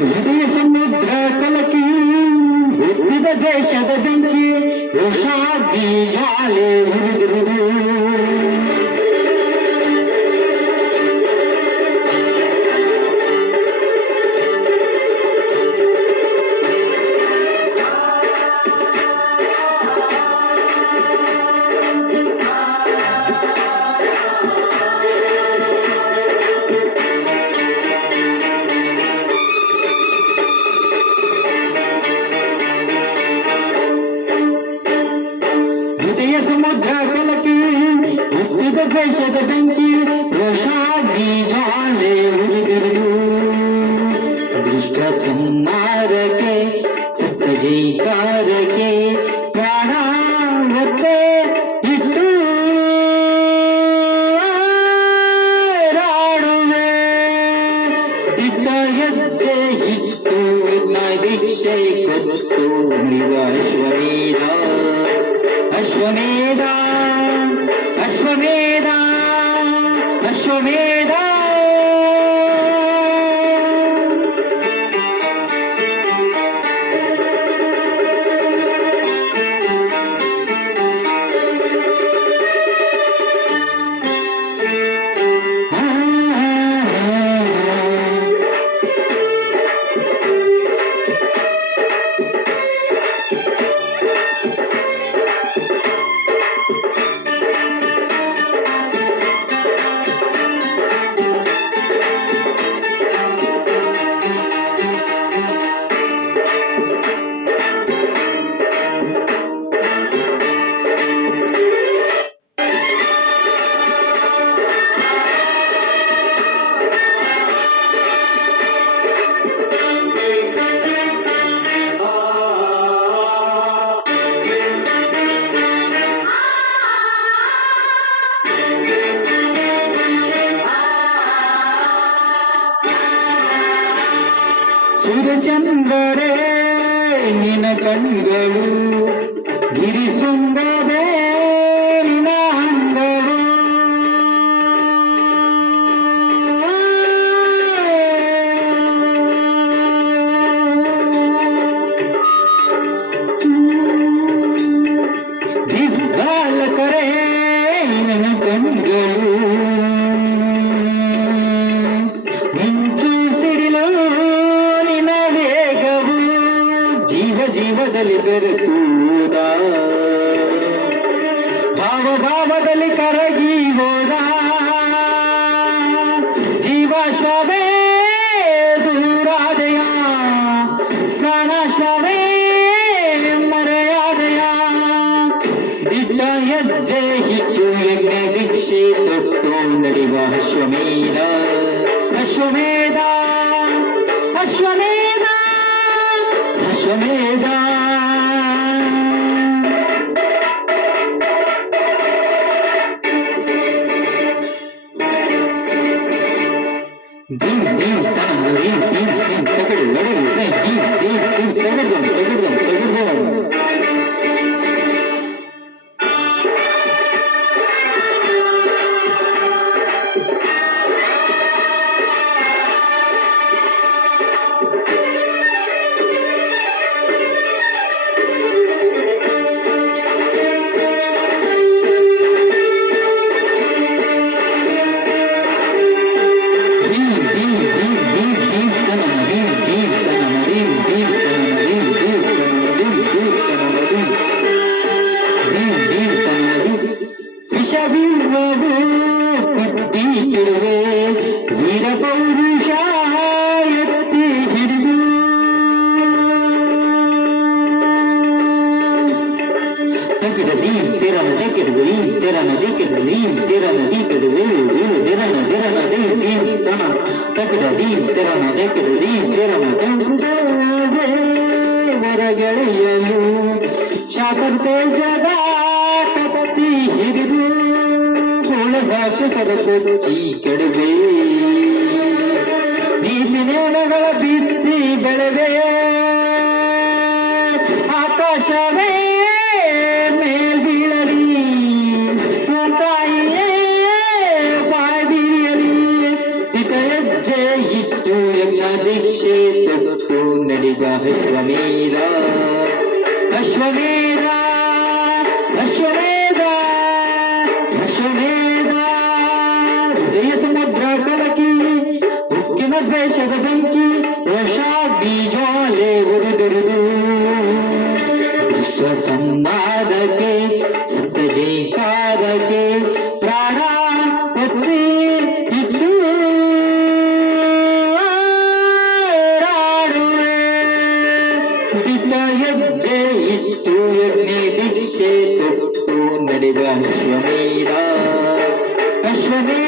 ಹೃದಯ ಸಮುದ್ರ ಕಲಕಿ ಹುಟ್ಟಿದ ದೇಶದ ಬೆಂಕಿ ರೋಷಾಗ್ನಿ ಜಾಲೆ ಹುರಿದುರುದು ಹೃದಯ ಸಮುದ್ರ ಕಲಕಿ ಹುಟ್ಟಿದ ದೇಶದ ಬೆಂಕಿ ರೋಷಾಗ್ನಿ ಜಾಲೆ ಹುರಿದುರುದು ದುಷ್ಟ ಸಂಹಾರಕ್ಕೆ ಸತ್ಯ ಜೈಕಾರಕ್ಕೆ ಪ್ರಾಣ ಹೊತ್ತೆ ಇಟ್ಟು ರಾಡುವೆ ದಿಟ್ಟ ಹೆಜ್ಜೆ ಇಟ್ಟು ನಿನ್ನ ದೀಕ್ಷೆ ಕೊಟ್ಟು ನಿವ अश्वमेधा अश्वमेधा अश्वमेधा ಬಂದರೆ ನಿನ ಕಣ್ಣುಗಳು ಗಿರಿಸುಂಗದ ಭಾವ ಭಾವದಲ್ಲಿ ಕರಗಿ ಹೋದ ಜೀವಾಶ್ವವೇ ದೂರಾದಯ ಪ್ರಾಣಾಶ್ವವೇ ಮರೆಯಾದಯ ದಿಟ್ಟ ಹೆಜ್ಜೆ ಹಿಟ್ಟು ಯಜ್ಞ ದೀಕ್ಷೆ ತೊಟ್ಟು ನಡೆಯುವ ಅಶ್ವಮೇಧ ಅಶ್ವಮೇಧ ಅಶ್ವಮೇಧ ಅಶ್ವಮೇಧ ದೆಕ್ಕಿಡುವೆ ಈ ತೆರನ ದೆಕ್ಕಿಡು ದೀಂ ತೆರನ ದೀಕಿಡು ವೇಳು ವೇಳು ತೆರನ ತೆರನ ದೇ ದೀಂ ತನ ತಗಿದ ದೀಂ ತೆರನ ದೆಕ್ಕಿಡು ದೀಂ ತೆರನ ತಂಗುದೇ ಹೊರಗೆಳೆಯಲು ಶಾಕರ್ ತೇಜದ ಕಪತಿ ಹಿರಿದು ಗುಣ ರಾಕ್ಷಸರ ಕೊಚ್ಚಿ ಕೆಡವೆ ನೀತಿ ನೇಮಗಳ ಬಿತ್ತಿ ಬೆಳೆವೆ ಆಕಾಶವೇ दिशेतु नडिगः अश्वमेधा अश्वमेधा अश्वमेधा अश्वमेधा हृदयसमुद्रकलकी ಉಕ್ಕಿನ ದ್ವೇಷದ ಬೆಂಕಿ ವರ್ಷಾ ಬೀಜೋಲೆ ಉರಿದಿರಿದು ವಿಶ್ವ ಸಂವಾದಕ್ಕೆ ಸತ್ಯ ಜೈಕಾರಕ್ಕೆ तुयग्निदिशेतु पुनरिव अश्वमेरा। अश्वमेरा